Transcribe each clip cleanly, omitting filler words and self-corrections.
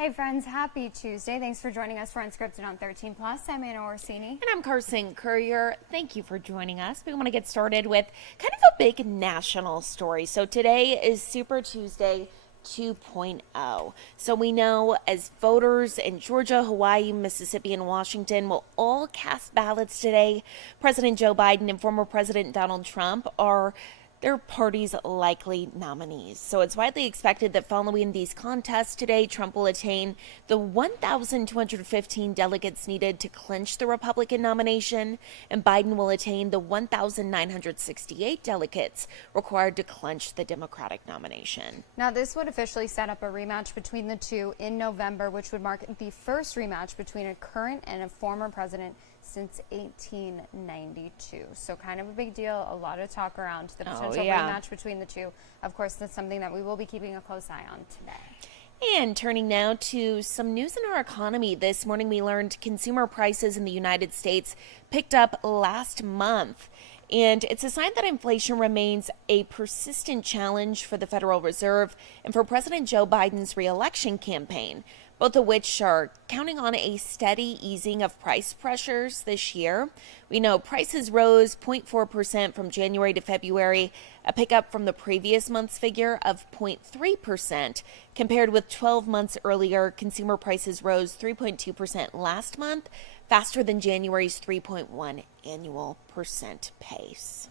Hey friends, happy Tuesday. Thanks for joining us for Unscripted on 13 Plus. I'm Anna Orsini. And I'm Carson Courier. Thank you for joining us. We want to get started with kind of a big national story. So today is Super Tuesday 2.0. So we know as voters in Georgia, Hawaii, Mississippi, and Washington will all cast ballots today, President Joe Biden and former President Donald Trump are their party's likely nominees. So it's widely expected that following these contests today, Trump will attain the 1,215 delegates needed to clinch the Republican nomination, and Biden will attain the 1,968 delegates required to clinch the Democratic nomination. Now, this would officially set up a rematch between the two in November, which would mark the first rematch between a current and a former president since 1892. So kind of a big deal, a lot of talk around the potential rematch between the two. Of course, that's something that we will be keeping a close eye on today. And turning now to some news in our economy. This morning we learned consumer prices in the United States picked up last month. And it's a sign that inflation remains a persistent challenge for the Federal Reserve and for President Joe Biden's re-election campaign, both of which are counting on a steady easing of price pressures this year. We know prices rose 0.4% from January to February, a pickup from the previous month's figure of 0.3%. Compared with 12 months earlier, consumer prices rose 3.2% last month, faster than January's 3.1 annual percent pace.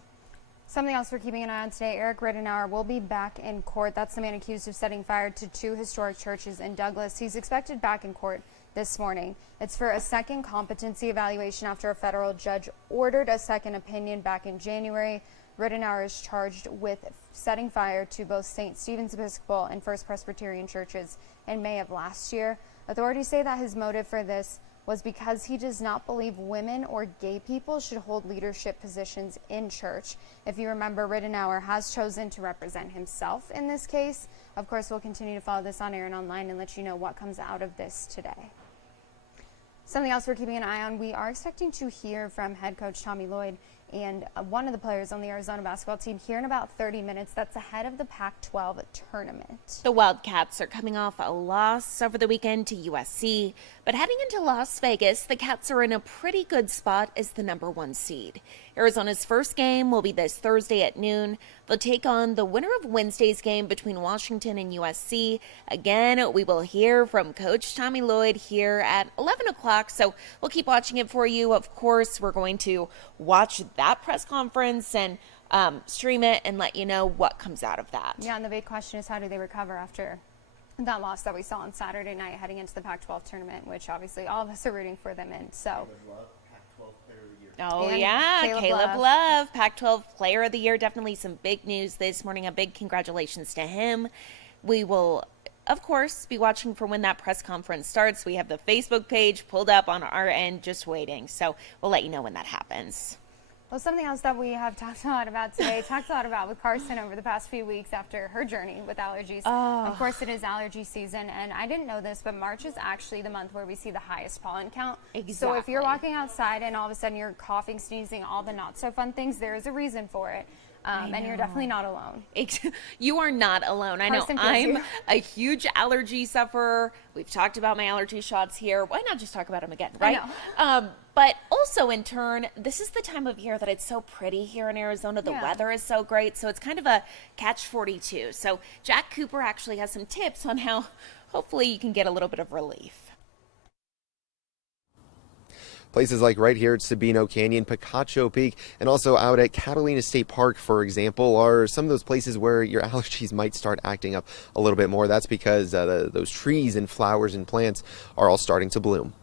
Something else we're keeping an eye on today, Eric Rittenauer will be back in court. That's the man accused of setting fire to two historic churches in Douglas. He's expected back in court this morning. It's for a second competency evaluation after a federal judge ordered a second opinion back in January. Rittenauer is charged with setting fire to both St. Stephen's Episcopal and First Presbyterian churches in May of last year. Authorities say that his motive for this was because he does not believe women or gay people should hold leadership positions in church. If you remember, Rittenauer has chosen to represent himself in this case. Of course, we'll continue to follow this on air and online and let you know what comes out of this today. Something else we're keeping an eye on, we are expecting to hear from head coach Tommy Lloyd and one of the players on the Arizona basketball team here in about 30 minutes. That's ahead of the Pac-12 tournament. The Wildcats are coming off a loss over the weekend to USC, but heading into Las Vegas, the Cats are in a pretty good spot as the #1 seed. Arizona's first game will be this Thursday at noon. They'll take on the winner of Wednesday's game between Washington and USC. Again, we will hear from Coach Tommy Lloyd here at 11 o'clock, so we'll keep watching it for you. Of course, we're going to watch that press conference and stream it and let you know what comes out of that. Yeah, and the big question is, how do they recover after that loss that we saw on Saturday night heading into the Pac-12 tournament, which obviously all of us are rooting for them in. So. Oh, and yeah, Caleb Love, Pac-12 Player of the Year. Definitely some big news this morning. A big congratulations to him. We will, of course, be watching for when that press conference starts. We have the Facebook page pulled up on our end, just waiting. So we'll let you know when that happens. Well, something else that we have talked a lot about today, talked a lot about with Carson over the past few weeks after her journey with allergies. Of course, it is allergy season, and I didn't know this, but March is actually the month where we see the highest pollen count. Exactly. So if you're walking outside and all of a sudden you're coughing, sneezing, all the not so fun things, there is a reason for it. And you're definitely not alone. You are not alone. I know I'm a huge allergy sufferer. We've talked about my allergy shots here. Why not just talk about them again, right? I know. But also in turn, this is the time of year that it's so pretty here in Arizona. The weather is so great. So it's kind of a catch-42. So Jack Cooper actually has some tips on how hopefully you can get a little bit of relief. Places like right here at Sabino Canyon, Picacho Peak, and also out at Catalina State Park, for example, are some of those places where your allergies might start acting up a little bit more. That's because those trees and flowers and plants are all starting to bloom.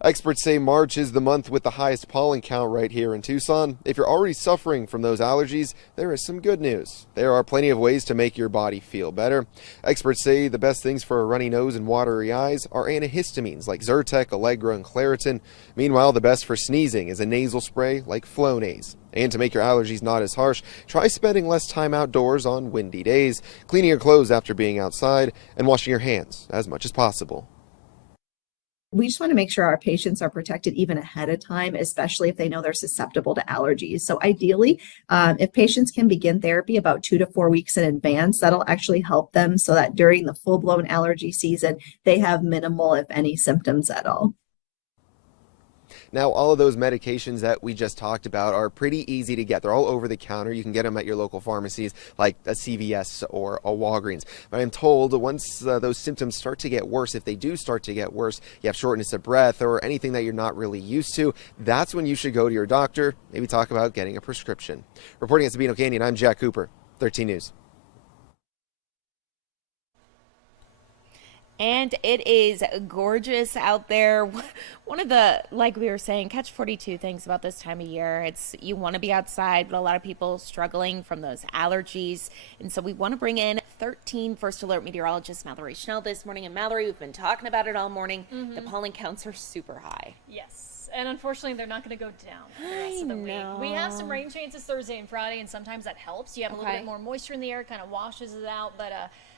Experts say March is the month with the highest pollen count right here in Tucson. If you're already suffering from those allergies, there is some good news. There are plenty of ways to make your body feel better. Experts say the best things for a runny nose and watery eyes are antihistamines like Zyrtec, Allegra, and Claritin. Meanwhile, the best for sneezing is a nasal spray like Flonase. And to make your allergies not as harsh, try spending less time outdoors on windy days, cleaning your clothes after being outside, and washing your hands as much as possible. we just want to make sure our patients are protected even ahead of time, especially if they know they're susceptible to allergies. So ideally, if patients can begin therapy about 2 to 4 weeks in advance, that'll actually help them so that during the full-blown allergy season, they have minimal, if any, symptoms at all. Now, all of those medications that we just talked about are pretty easy to get. They're all over the counter. You can get them at your local pharmacies like a CVS or a Walgreens. But I'm told once those symptoms start to get worse, if they do start to get worse, you have shortness of breath or anything that you're not really used to, that's when you should go to your doctor, maybe talk about getting a prescription. Reporting at Sabino Canyon, I'm Jack Cooper, 13 News. And it is gorgeous out there. One of the, like we were saying, catch 42 things about this time of year. It's you want to be outside, but a lot of people struggling from those allergies. And so we want to bring in 13 First Alert meteorologist Mallory Schnell this morning. And Mallory, we've been talking about it all morning. The pollen counts are super high. Yes. And unfortunately, they're not going to go down for the rest of the week. We have some rain chances Thursday and Friday, and sometimes that helps. You have a little bit more moisture in the air, kind of washes it out. But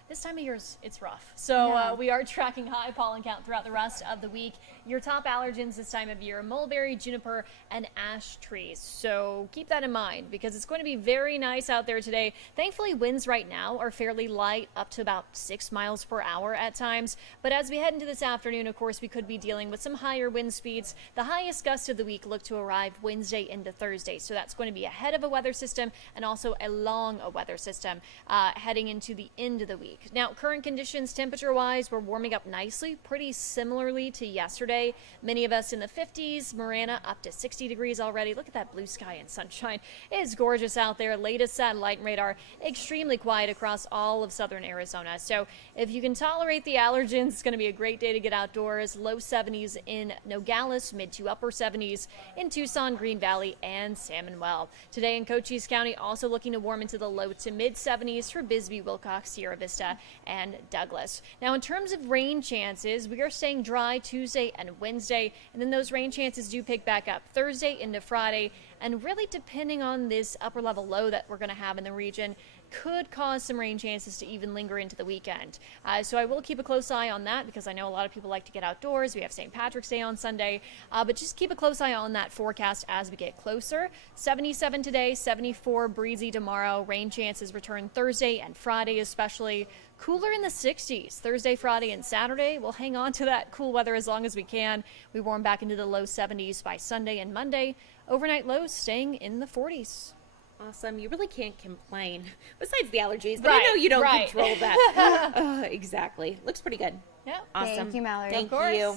this time of year, it's rough. So we are tracking high pollen count throughout the rest of the week. Your top allergens this time of year, mulberry, juniper, and ash trees. So keep that in mind because it's going to be very nice out there today. Thankfully, winds right now are fairly light, up to about 6 miles per hour at times. But as we head into this afternoon, of course, we could be dealing with some higher wind speeds. The highest gust of the week look to arrive Wednesday into Thursday. So that's going to be ahead of a weather system and also along a weather system heading into the end of the week. Now, current conditions temperature-wise, we're warming up nicely, pretty similarly to yesterday. Many of us in the 50s, Marana up to 60 degrees already. Look at that blue sky and sunshine. It is gorgeous out there. Latest satellite and radar, extremely quiet across all of southern Arizona. So if you can tolerate the allergens, it's going to be a great day to get outdoors. Low 70s in Nogales, mid to upper 70s in Tucson, Green Valley, and Salmon Well. Today in Cochise County, also looking to warm into the low to mid 70s for Bisbee, Wilcox, Sierra Vista, and Douglas. Now, in terms of rain chances, we are staying dry Tuesday and Wednesday, and then those rain chances do pick back up Thursday into Friday, and really depending on this upper level low that we're going to have in the region, could cause some rain chances to even linger into the weekend. So I will keep a close eye on that because I know a lot of people like to get outdoors. We have St. Patrick's Day on Sunday, but just keep a close eye on that forecast as we get closer. 77 today, 74 breezy tomorrow. Rain chances return Thursday and Friday especially. Cooler in the 60s Thursday, Friday, and Saturday. We'll hang on to that cool weather as long as we can. We warm back into the low 70s by Sunday and Monday. Overnight lows staying in the 40s. Awesome. You really can't complain. Besides the allergies, but I know you don't control that. Exactly. Looks pretty good. Yeah. Awesome. Thank you, Mallory. Thank you.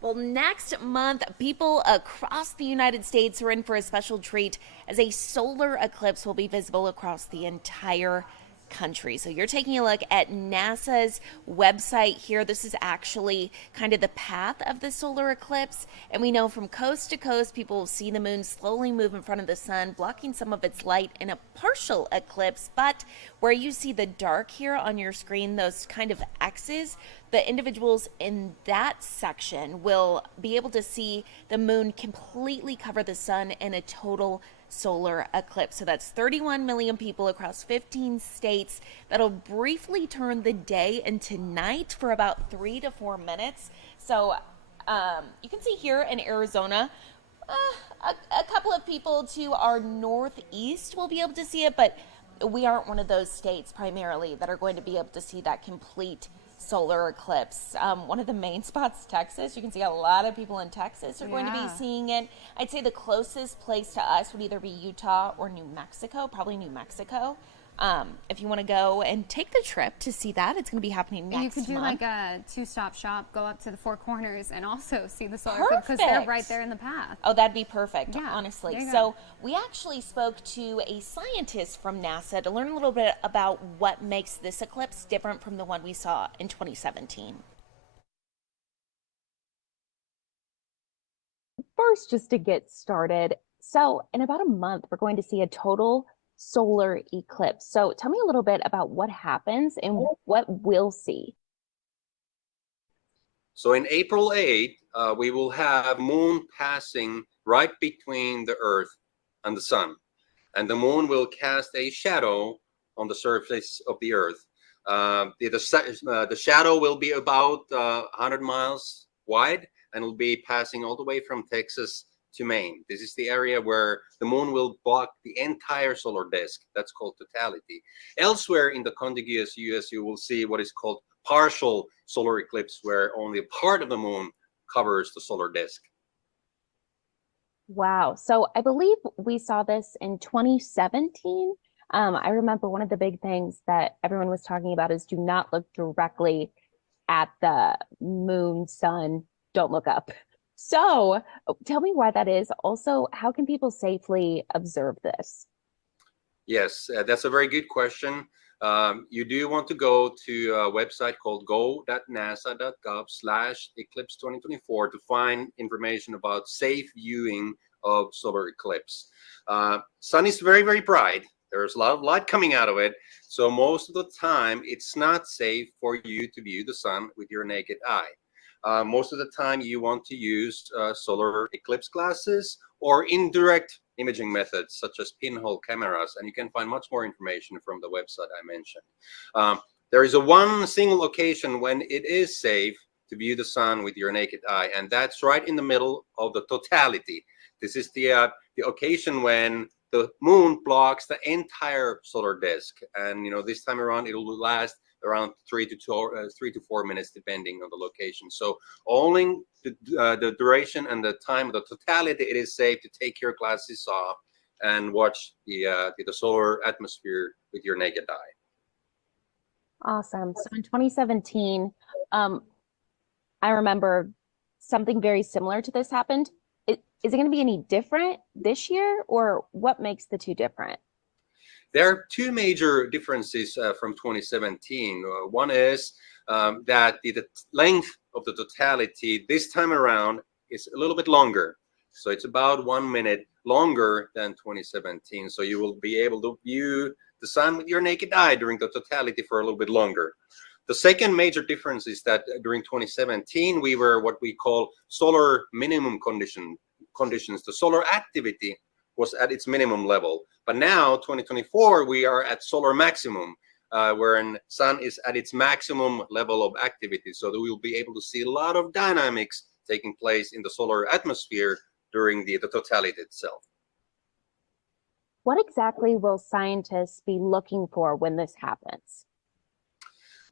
Well, next month, people across the United States are in for a special treat as a solar eclipse will be visible across the entire country. So you're taking a look at NASA's website here. This is actually kind of the path of the solar eclipse. And we know from coast to coast, people will see the moon slowly move in front of the sun, blocking some of its light in a partial eclipse. But where you see the dark here on your screen, those kind of X's, the individuals in that section will be able to see the moon completely cover the sun in a total solar eclipse. So that's 31 million people across 15 states. That'll briefly turn the day into night for about 3 to 4 minutes. So you can see here in Arizona, a couple of people to our northeast will be able to see it, but we aren't one of those states primarily that are going to be able to see that complete solar eclipse. One of the main spots, Texas. You can see a lot of people in Texas are going to be seeing it. I'd say the closest place to us would either be Utah or New Mexico, probably New Mexico. If you want to go and take the trip to see that, it's going to be happening next month. You could do like a two-stop shop, go up to the Four Corners, and also see the solar eclipse because they're right there in the path. Oh, that'd be perfect, Yeah, honestly. there you So go. we actually spoke to a scientist from NASA to learn a little bit about what makes this eclipse different from the one we saw in 2017. First, just to get started, so in about a month, we're going to see a total solar eclipse. So tell me a little bit about what happens and what we'll see. So in April 8th, we will have moon passing right between the Earth and the sun. And the moon will cast a shadow on the surface of the Earth. The shadow will be about 100 miles wide, and it'll be passing all the way from Texas to Maine. This is the area where the moon will block the entire solar disk. That's called totality. Elsewhere in the contiguous US, you will see what is called partial solar eclipse, where only a part of the moon covers the solar disk. Wow. So I believe we saw this in 2017. I remember one of the big things that everyone was talking about is do not look directly at the moon, sun, don't look up. So tell me why that is. Also, how can people safely observe this? Yes, that's a very good question. You do want to go to a website called go.nasa.gov/eclipse 2024 to find information about safe viewing of solar eclipse. Sun is very, very bright. There's a lot of light coming out of it. So most of the time, it's not safe for you to view the sun with your naked eye. Most of the time, you want to use solar eclipse glasses or indirect imaging methods such as pinhole cameras, and you can find much more information from the website I mentioned. There is one single occasion when it is safe to view the sun with your naked eye, and that's right in the middle of the totality. This is the occasion when the moon blocks the entire solar disk, and this time around it will last around 3 to 4 minutes depending on the location. So only the duration and the time of the totality it is safe to take your glasses off and watch the solar atmosphere with your naked eye. Awesome. So in 2017, I remember something very similar to this happened. Is it going to be any different this year, or what makes the two different? There are two major differences from 2017. One is that the length of the totality this time around is a little bit longer. So it's about 1 minute longer than 2017. So you will be able to view the sun with your naked eye during the totality for a little bit longer. The second major difference is that during 2017, we were what we call solar minimum conditions. The solar activity was at its minimum level. But now, 2024, we are at solar maximum, wherein sun is at its maximum level of activity. So that we will be able to see a lot of dynamics taking place in the solar atmosphere during the totality itself. What exactly will scientists be looking for when this happens?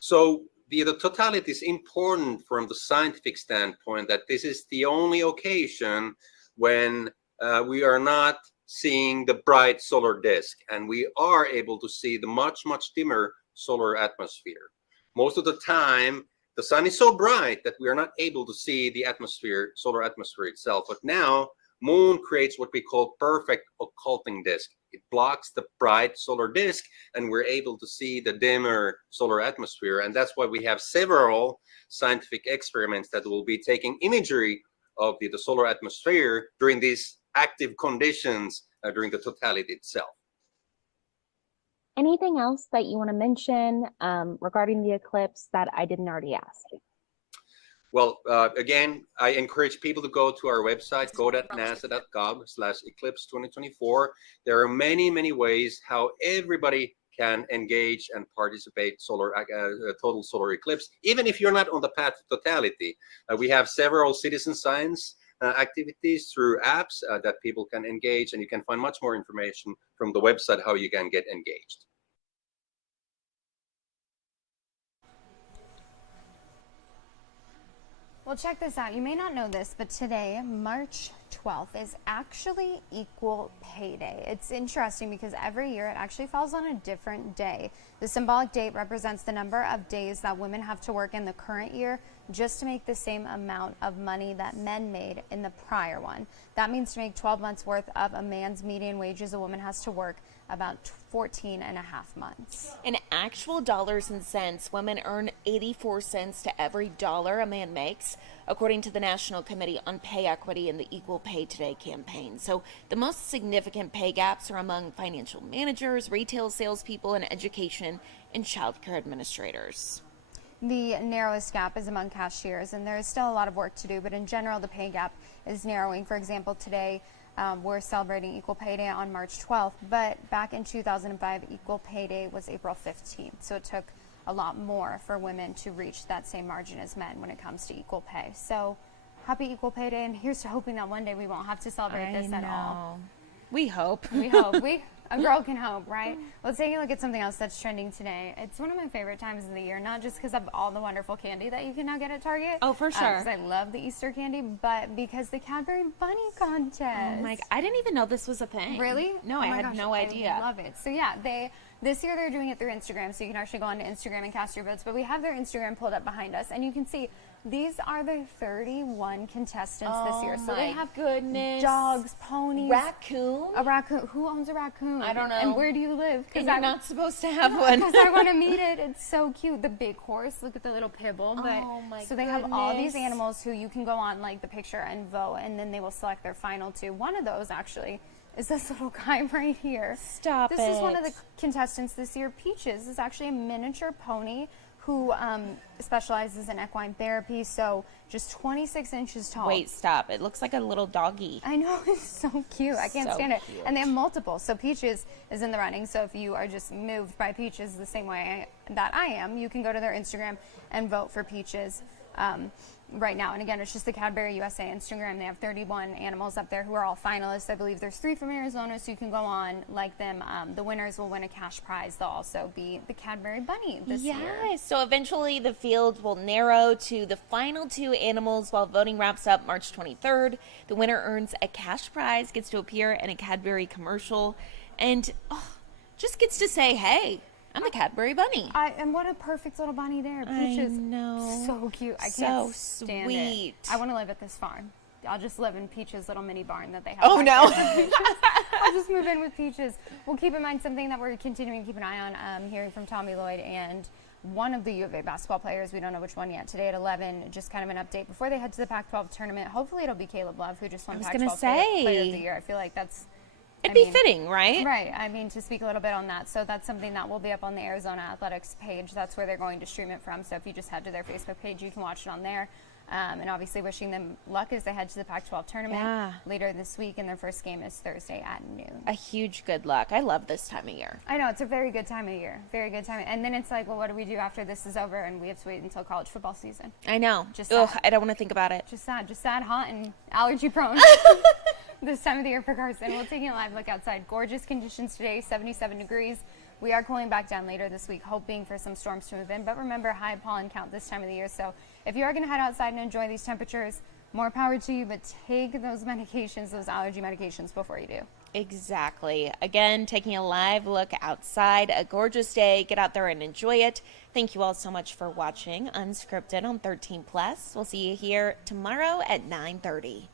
So the totality is important from the scientific standpoint, that this is the only occasion when we are not seeing the bright solar disk, and we are able to see the much dimmer solar atmosphere. Most of the time, the sun is so bright that we are not able to see the solar atmosphere itself. But now, moon creates what we call perfect occulting disk. It blocks the bright solar disk, and we're able to see the dimmer solar atmosphere. And that's why we have several scientific experiments that will be taking imagery of the solar atmosphere during these active conditions during the totality itself. Anything else that you want to mention regarding the eclipse that I didn't already ask? Well, again, I encourage people to go to our website, go.nasa.gov/eclipse 2024. There are many ways how everybody can engage and participate total solar eclipse, even if you're not on the path to totality. We have several citizen science activities through apps that people can engage, and you can find much more information from the website how you can get engaged. Well, check this out. You may not know this, but today, March 12th, is actually Equal Pay Day. It's interesting because every year it actually falls on a different day. The symbolic date represents the number of days that women have to work in the current year just to make the same amount of money that men made in the prior one. That means to make 12 months worth of a man's median wages, a woman has to work about 14 and a half months. In actual dollars and cents, women earn 84 cents to every dollar a man makes, according to the National Committee on Pay Equity and the Equal Pay Today campaign. So the most significant pay gaps are among financial managers, retail salespeople, and education and childcare administrators. The narrowest gap is among cashiers, and there is still a lot of work to do, but in general, the pay gap is narrowing. For example, today, we're celebrating Equal Pay Day on March 12th, but back in 2005, Equal Pay Day was April 15th. So it took a lot more for women to reach that same margin as men when it comes to equal pay. So happy Equal Pay Day, and here's to hoping that one day we won't have to celebrate this at all. We hope. We hope. A girl can hope, right? Let's take a look at something else that's trending today. It's one of my favorite times of the year, not just because of all the wonderful candy that you can now get at Target. Oh, for sure. Because I love the Easter candy, but because the Cadbury Bunny contest. Oh my, I didn't even know this was a thing. Really? No, Oh I my had gosh, no idea. I love it. So yeah, this year they're doing it through Instagram, so you can actually go onto Instagram and cast your votes. But we have their Instagram pulled up behind us, and you can see these are the 31 contestants this year. So they have goodness. dogs, ponies, Raccoon? a raccoon. Who owns a raccoon? I don't know. And where do you live? Because you're not supposed to have one. Because I want to meet it. It's so cute. The big horse. Look at the little pibble. But Oh my so they have all these goodness. animals who you can go on like the picture and vote, and then they will select their final two. One of those actually is this little guy right here. Stop This is one of the contestants this year. Peaches is actually a miniature pony who specializes in equine therapy. So just 26 inches tall. Wait, stop. It looks like a little doggy. I know, it's so cute. I can't So stand it. cute. And they have multiple. So Peaches is in the running. So if you are just moved by Peaches the same way that I am, you can go to their Instagram and vote for Peaches right now. And again, it's just the Cadbury USA Instagram. They have 31 animals up there who are all finalists. I believe there's 3 from Arizona, so you can go on, like them. The winners will win a cash prize. They'll also be the Cadbury Bunny this year. Yes. So eventually the field will narrow to the final 2 animals while voting wraps up March 23rd. The winner earns a cash prize, gets to appear in a Cadbury commercial, and just gets to say, hey, I'm the Cadbury Bunny. And what a perfect little bunny there. Peaches. I know. So cute. I So can't stand sweet. it. I want to live at this farm. I'll just live in Peaches' little mini barn that they have. Oh, back no. there. I'll just move in with Peaches. Well, keep in mind something that we're continuing to keep an eye on, hearing from Tommy Lloyd and one of the U of A basketball players. We don't know which one yet. Today at 11, just kind of an update before they head to the Pac-12 tournament. Hopefully it'll be Caleb Love, who just won Pac-12 player of the year. I feel like that's... It'd be fitting, right? Right. I mean, to speak a little bit on that. So that's something that will be up on the Arizona Athletics page. That's where they're going to stream it from. So if you just head to their Facebook page, you can watch it on there. And obviously wishing them luck as they head to the Pac-12 tournament later this week. And their first game is Thursday at noon. A huge good luck. I love this time of year. I know. It's a very good time of year. Very good time. And then it's like, well, what do we do after this is over? And we have to wait until college football season. I know. Just Ugh, sad. I don't want to think about it. Just sad, hot, and allergy prone. This time of the year for Carson. We'll take a live look outside. Gorgeous conditions today, 77 degrees. We are cooling back down later this week, hoping for some storms to move in. But remember, high pollen count this time of the year. So if you are going to head outside and enjoy these temperatures, more power to you. But take those medications, those allergy medications, before you do. Exactly. Again, taking a live look outside. A gorgeous day. Get out there and enjoy it. Thank you all so much for watching Unscripted on 13 Plus. We'll see you here tomorrow at 9:30.